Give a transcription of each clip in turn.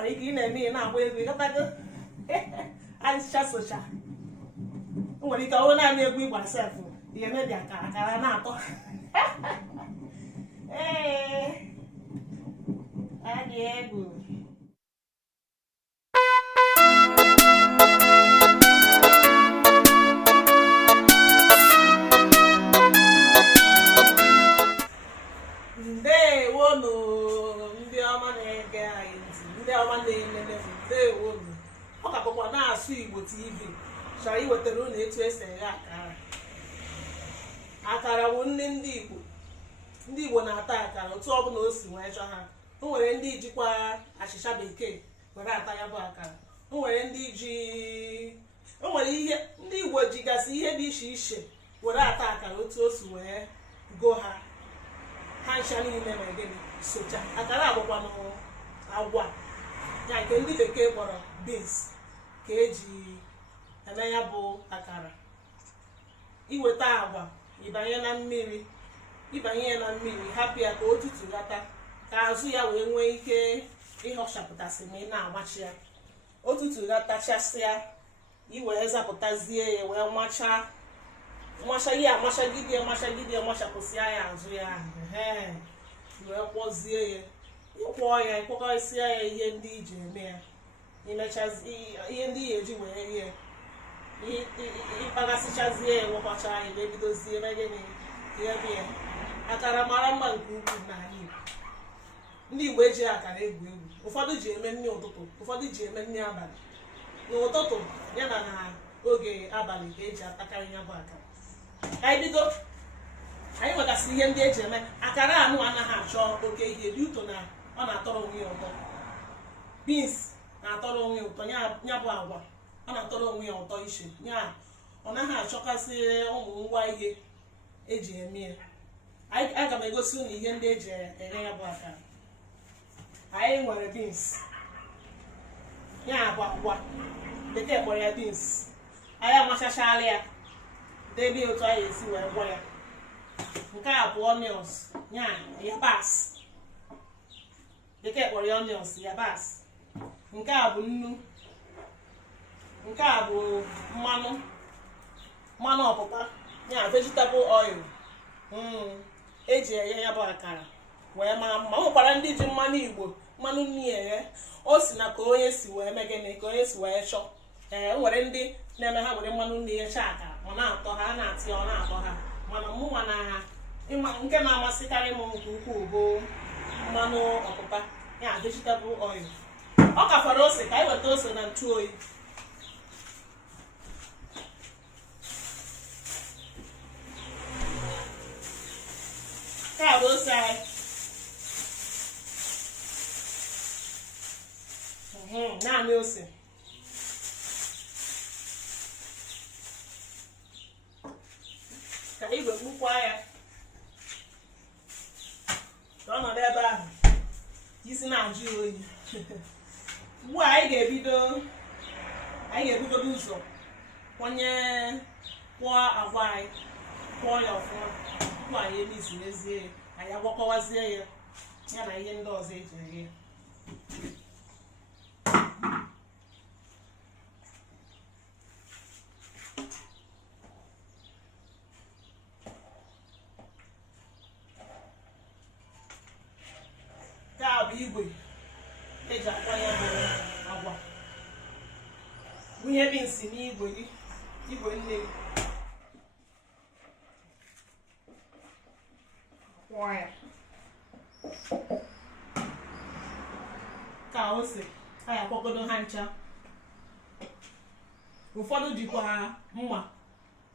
nwekwara ike ị na-eme ihe na-agba egwu ịgatago anyị socha o nwere ike ọrụ naanị egwu ịgba sef ihe mebi akara na-atọ ee adị egwu ndewonu ndị ọma na-ege anyị ntị, ndị ọma na-elele ndewonu. Ọ ka bụkwa na-asụ Igbo TV chọrọ iwetara unu etu esi eghe akara. Akara bụ nri ndị Igbo. Ndị Igbo na-ata akara otu ọbụla o si wee chọọ ha. O nwere ndị jikwa achịcha bekee were ata ya bụ akara. O nwere ihe ndị Igbo jigasị ihe dị iche iche were ata akara otu o si wee go ha. Ha ncha niile na gịnị socha. Akara agbakwa agwa ya nke ndị bekee kpọrọ beans ka eji eme ya bụ akara. Iweta agwa ịbanye ya na mmiri hapụ ya ka o tutugata ka azụ ya wee nwee ike ịhọchapụtasị ma ị na-amachi ya. O tutughatachasịa i wee zapụtazie ya wee macha ihe amachapụsịa ya azụ ya wee kwọzie ya. Ịkwọ ya ịkwọkọsịa ya ihe ndị iji eme ya. Imechazi ihe ndị eji wee rie ịkpagasịchazie ya wekọcha ya ebidozie eme gịnị ihe bịa. Akara mara mma nke ukwuu n'ala Igbo. Ndị Igbo eji akara egwu egwu. Ụfọdụ ji eme nri ụtụtụ, ụfọdụ ji eme nri abalị. N'ụtụtụ ya na oge abalị ka eji atakarị ya bụ akara. Anyị bido, anyị nwegasị ihe ndị eji eme akara. Anụ anaghị achọ oke ihe dị ụtọ na ọ na-atọrọ onwe ya ụtọ. Beans na-atọrọ onwe ya ụtọ, ya bụ agwa ọ na-atọrọ onwe ya ụtọ iche. Ya ọ naghị achọkasị ụmụ ngwa ihe eji eme ya. Aga m egosi unu ihe ndị eji eghe ya bụ akara. Anyị nwere beans, ya bụ agwa bekee kpọrọ ya beans. Anyị amachachala ya debe otu anyị esi wee gwọ ya. Nke a bụ onions, ya yabasị bekee kpọrọ ya onions, yabasị. Nke a bụ nnu. Nke a bụ mmanụ ọpụpa, ya vegetable oil. Eji eghe ya bụ akara wee mara mma. O nwekwara ndị ji mmanụ Igbo, mmanụ nri eghe. O si na ka onye si wee mee gịnị, ka onye si wee chọọ. O nwere ndị na-eme ha were mmanụ nri eghecha akara, ọ na-atọ ha, na-atị ọ na-atọ ha. Mana mụnwa na nke na-amasịkarị m nke ukwuu bụ mmanụ ọpụpa, ya vegetable oil. Ọ ka fọrọ ose, ka anyị weta ose na ntụ oyi. Nke a bụ ose anyị. Naanị ose. Ka igwe kpụkwa ya ka ọ nọdụ ebe ahụ isi na-ajụ ya oyi. Ugbu a anyị ga-ebugodo ụzọ kwụọ agwa anyị, kwụọ ya ọfụma tupu anyị emezie ya. Anyị agwakọwazie ya na ihe ndị ọzọ eji eghe ya. Nke a bụ igwe eji akwa ya bụ agwa. Bunye beans n'igwe nne gị. Kwọọ ya. Ka ose anyị akwagodo ha ncha. Ụfọdụ jikwa mma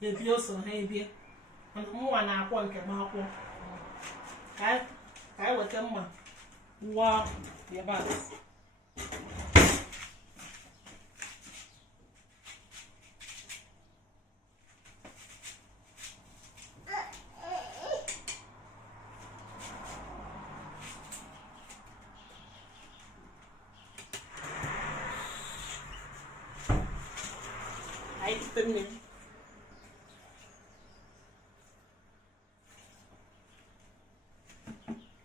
ebie ose ha ebie. Mma na-akwọ nke m akwọ. Ka anyị weta mma wa yabasị. Aí também.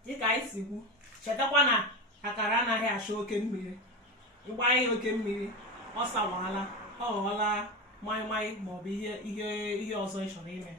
Dịka anyị si kwu, chetakwa na akara anaghị achọ oke mmiri. ịgba ya oke mmiri ọ sawala ọ ghọọla maịmaị maọbụ ihe ọzọ ị chọrọ ime.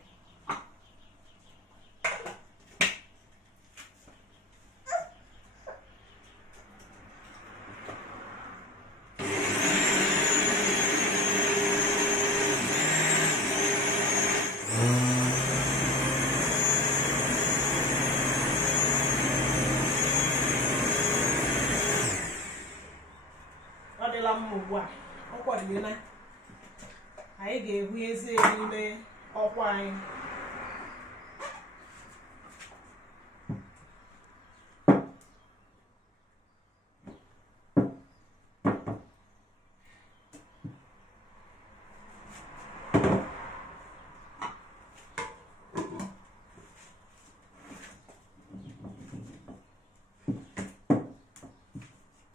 Ọ dịla mma ugbu a, ọ kwadịla. Anyị ga-ehu ezi n'ime ọkwa anyị.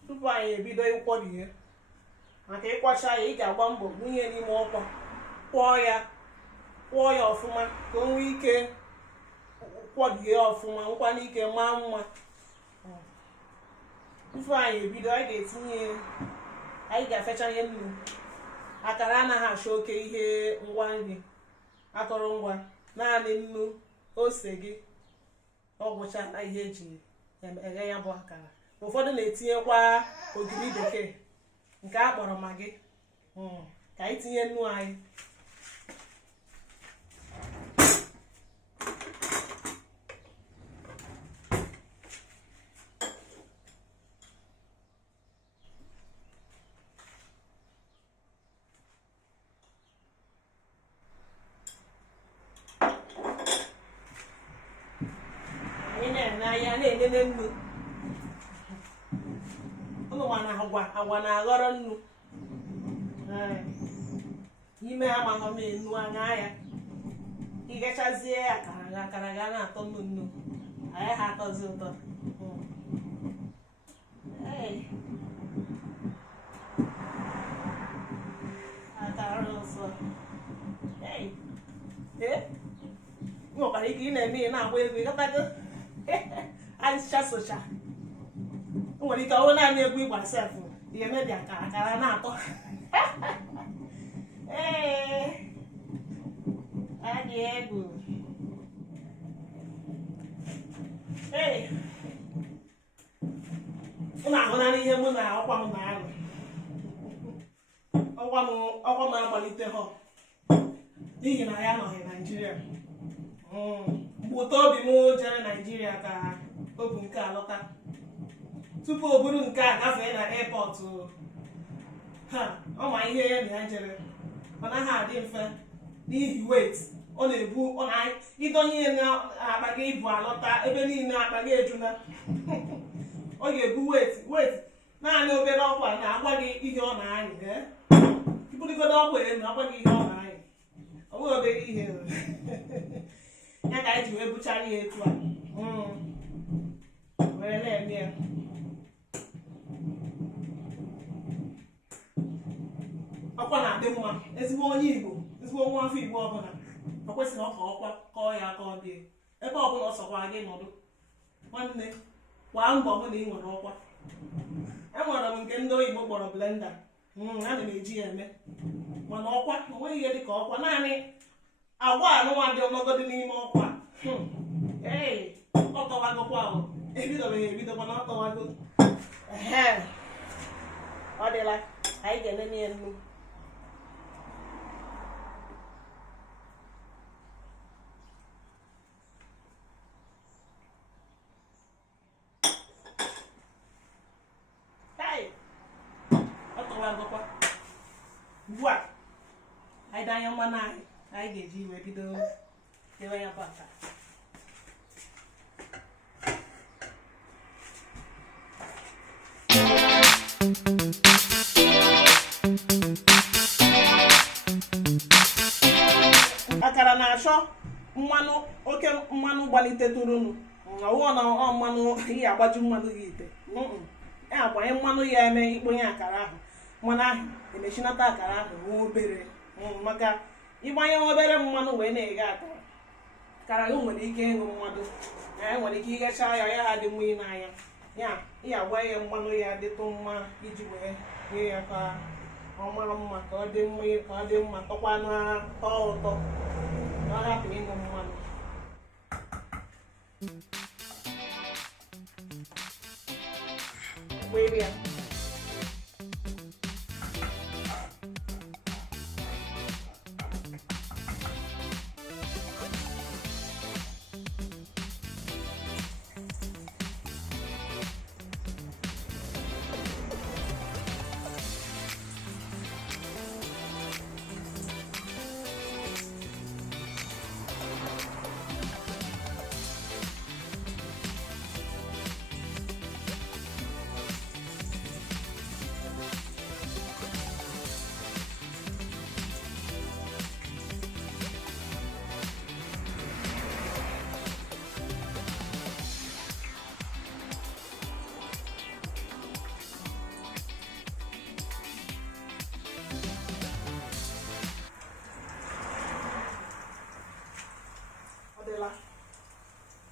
Tupu anyị ebido ịkwọbi ihe, maka ịkwacha ya ị ga-agba mbọ bunye n'ime ọkwa, kwọọ ya ọfụma ka o nwee ike kwọbie ọfụma, nwekwa n'ike maa mma. Tupu anyị ebido, anyị ga-afecha ihe nnu. Akara anaghị achọ oke ihe ngwa nri, akụrụngwa, naanị nnu, ose gị, ọ gwụcha ihe eji eghe ya bụ akara. Ụfọdụ na-etinyekwa ogiri bekee nke a kpọrọ magị. Ka anyị tinye nnu anyị. Anyị na-ene anya na-enene nnu. Ụnụ mana agwa na-aghọrọ nnu. Ime ha mahọ m enu anya ya. Ịgachazie akara ga na-atọ nnu nnu. Anyị ha atọzi ụtọ. Akara ọsọ. Nwekwara ike ị na-eme ị na-agba egwu ịgatago. Anyị socha. O nwere ike ọ naanị egwu ịgba sefụ ihe mebi akara na-atọ. Adị egwu. Ụnụ ahụnara ihe mụ na ọkwa m na-alụ. Ọkwa m agbalite ha n'ihi na ya nọghị Naịjirịa. Mgbe ụtọ obi m jere Naịjirịa ka o bu nke alọta. Tupu o buru nke a gafee na airport, ọ ma ihe ya na ya jere. Ọ naghị adị mfe n'ihi weight. Ọ na-ebu ịdọnye ihe na-akpa gị ibu alọta ebe niile akpa gị ejuna. Ọ ga-ebu weight naanị obere ọkwa na-agwa gị ihe ọ na-anyị. Ibuligodo ọkwa elu agwa gị ihe ọ na-anyị. Ọ bụghị obere ihe. Ya ka anyị ji wee buchara ya etu a. Were na-eme ya. Ọkwa na-adị mma. Ezigbo onye Igbo, ezigbo nwa afọ Igbo ọbụla o kwesịrị ọkwa kọọ ya aka ọ dị. Ebe ọbụla ọ sọkwa gị nọdụ, nwanne kwaa mbọ hụ na ị nwere ọkwa. Enwere m nke ndị oyibo kpọrọ blender. Ana m eji ya eme. Mana ọkwa onweghị ihe dịka ọkwa, naanị agwa anụnwa dị ọnọgọdụ n'ime ọkwa. Ọ tọwagokwa ahụ. Ebidobeghị ebido mana ọ tọwago. Ọ dịla, anyị ga-enene ya nnu. Ọ tọwagokwa. Ugbu a, anyị danye mmanụ anyị ga-eji wee bido dewe ya bụ akara. Akara na-achọ oke mmanụ gbalitetụrụnụ. Ọwụọ na mmanụ ihe agbaju mmanụ gị ite. Ya agbanye mmanụ ya eme ikponye akara ahụ. Mmanụ ahụ emechinata akara ahụ nwa obere. Maka ịgbanye obere mmanụ wee na-eghe akara gị nwere ike ịṅụ mmanụ. Nwere ike ighecha ya ha dị mma n'anya. Ya agba ya mmanụ ya dịtụ mma iji wee nye ya ka ọ mara mma, ka ọ dị mma tọkwa na tọọ ụtọ, ka ọ hapụ ịṅụ mmanụ. Were ya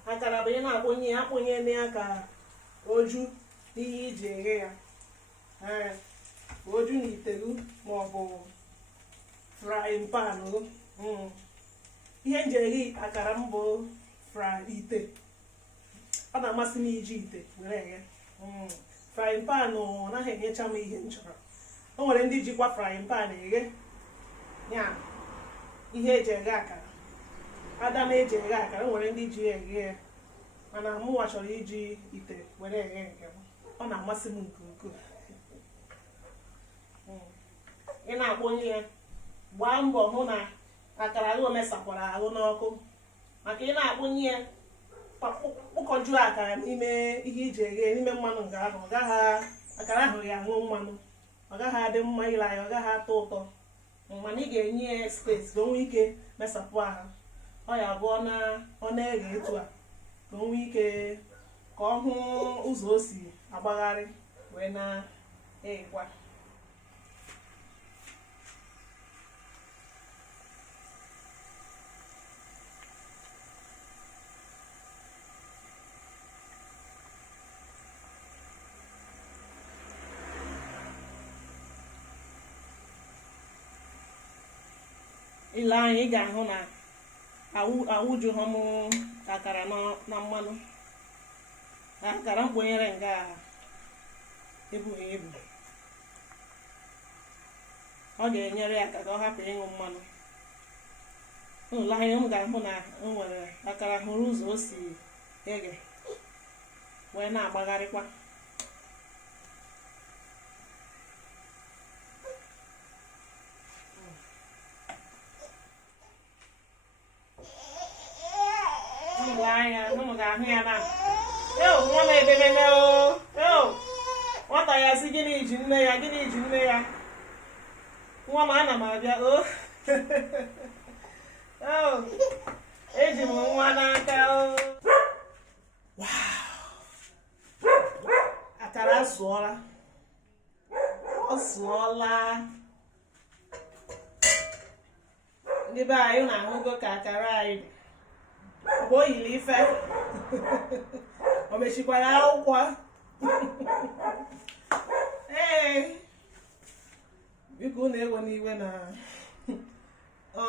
akara bụ ị na-akpọnye ya ka oju n'ihe iji eghe ya, oju na itelu maọbụ frying pan. Ihe nji eghe akara m bụ ite, ọ na-amasị m iji ite were eghe. Frying pan ọ naghị enyecha m ihe m chọrọ. O nwere ndị jikwa frying pan eghe ya ihe eji eghe akara. Ada na-eji eghe akara, o nwere ndị ji eghe ya, mana mụnwa chọrọ iji ite were eghe nke m. Ọ na-amasị m nke ukwuu. Ị na-akpọnye ya, gbaa mbọ hụ na akara gị omesakwara ahụ n'ọkụ, maka ị na-akpọnye ya kpụkọjuo akara n'ime ihe iji eghe, n'ime mmanụ nke ahụ, akara ahụ ya aṅụ mmanụ, ọ gaghị adị mma ile anya, ọ gaghị atọ ụtọ. Mana ị ga-enye ya space ka o nwee ike mesapụ ahụ. Ọ ya bụ ọ na-eghe etu a, ka o nwee ike ka ọ hụ ụzọ o si agbagharị wee na-eghekwa. Ile anya ị ga-ahụ na awụjughọ m akara na mmanụ. Akara mkponyere nga ebughị ebu, ọ ga-enyere ya ka ọ hapụ ịṅụ mmanụ. Ụlọ anya m ga-ahụ na m nwere akara hụrụ ụzọ o si eghe wee na-agbagharịkwa. Unu ga-ahụ ya na nwa m ebememe nwata ya sị gịnị ji nne ya, gịnị ji nne ya. Nwa m ana m abịa eji m nwa n'aka. Akara sụọla, ọ sụọla. Ndị be anyị na-ahụgo ka akara anyị dị. Mgbe o yiri ife o mechikwara akwụkwọ. Biko unu ewe n'iwe na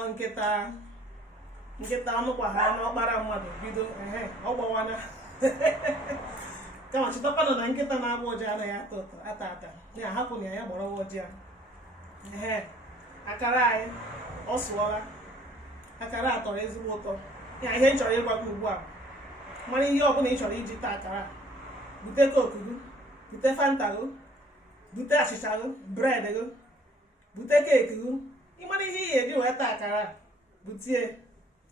nkịta anụkwa ha n'ọkpara mmadụ bido ọ gbawana. Kama chetakwanụ na nkịta na-agba ụja anaghị ata ya, hapụ na ya gbọrọ ọjị ya. Akara anyị ọ sụọla, akara a tọrọ ezigbo ụtọ. Ya ihe m chọrọ ịgwa gị ugbu a, mara ihe ọbụla ị chọrọ iji taa akara, bute koku gị, bute fanta gị, bute achịcha gị, bred gị, bute keeki gị. Ịmara ihe ị ga-eji wee taa akara, butie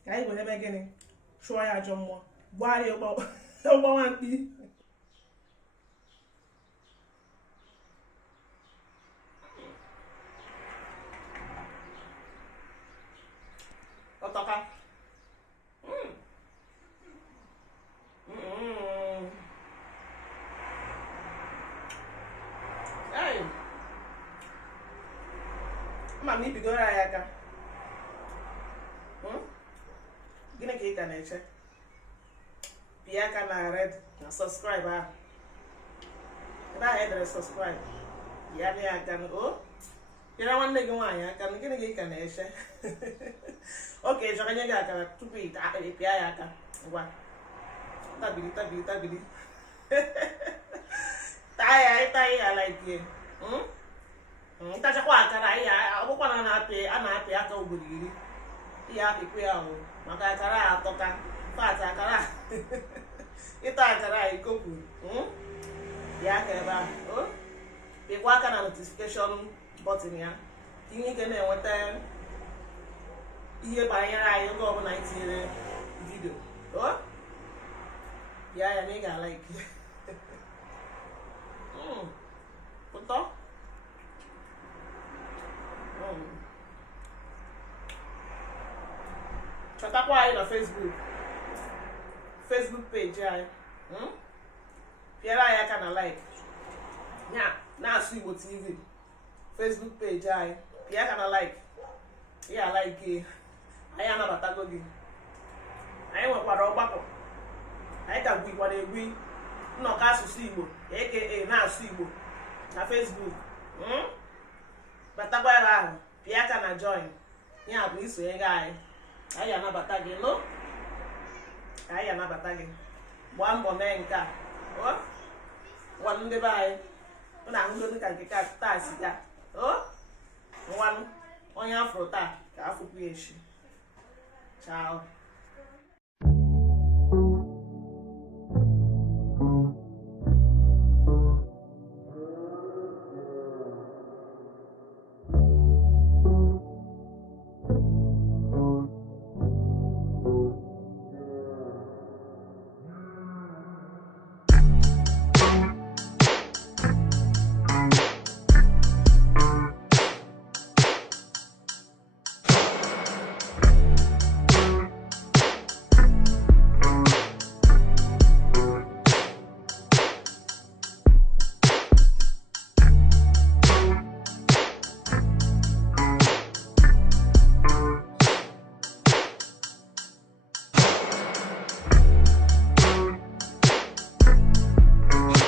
ka anyị were ebe gịnị chụọ ya ajọ mmụọ, gbaa ya ụgbawa mkpi. Ọtọka ma m ibigoro ya aka. Gịnị ka ị ka na-eche? Pịa aka na red na subscribe ahụ, ebe ahụ edere subscribe, ya na aka o nyere nwanne gị nwaanyị aka gịnị gị ka na-eche oke chọrọ nye gị akara tupu ịpịa ya aka ngwa tabili taa ya ịta ya like ntachakwa akara ya ọbụkwa na a na-apị aka ugboro 10 ihe apịkwa ya o maka akara a atọka pat akara ịta akara a iko kwuru ya aka ebe ahụ pịkwa aka na notification button ya ka ihe ike na-enweta ihe banyere anyị oge ọbụla anyị tinyere vidio ya na ị ga-like ụtọ chọtakwa anyị na Facebook page anyị pịara anyị aka na like ya na-asụ Igbo TV Facebook page anyị pịa aka na like ya like anyị anabatago gị anyị nwekwara ọgbakọ anyị ka gwikwara egwi nnọkọ asụsụ Igbo aka na-asụ Igbo na Facebook batakwa ebe ahụ pịa aka na join ya bụ isonye gị anyị anabata gị anyị anabata gị gbaa mbọ mee nke a nwanụ ndị be anyị ọ na-ahụgo ka nke taa si taa nwanụ onye afro taa ka afụkwu ya echi chao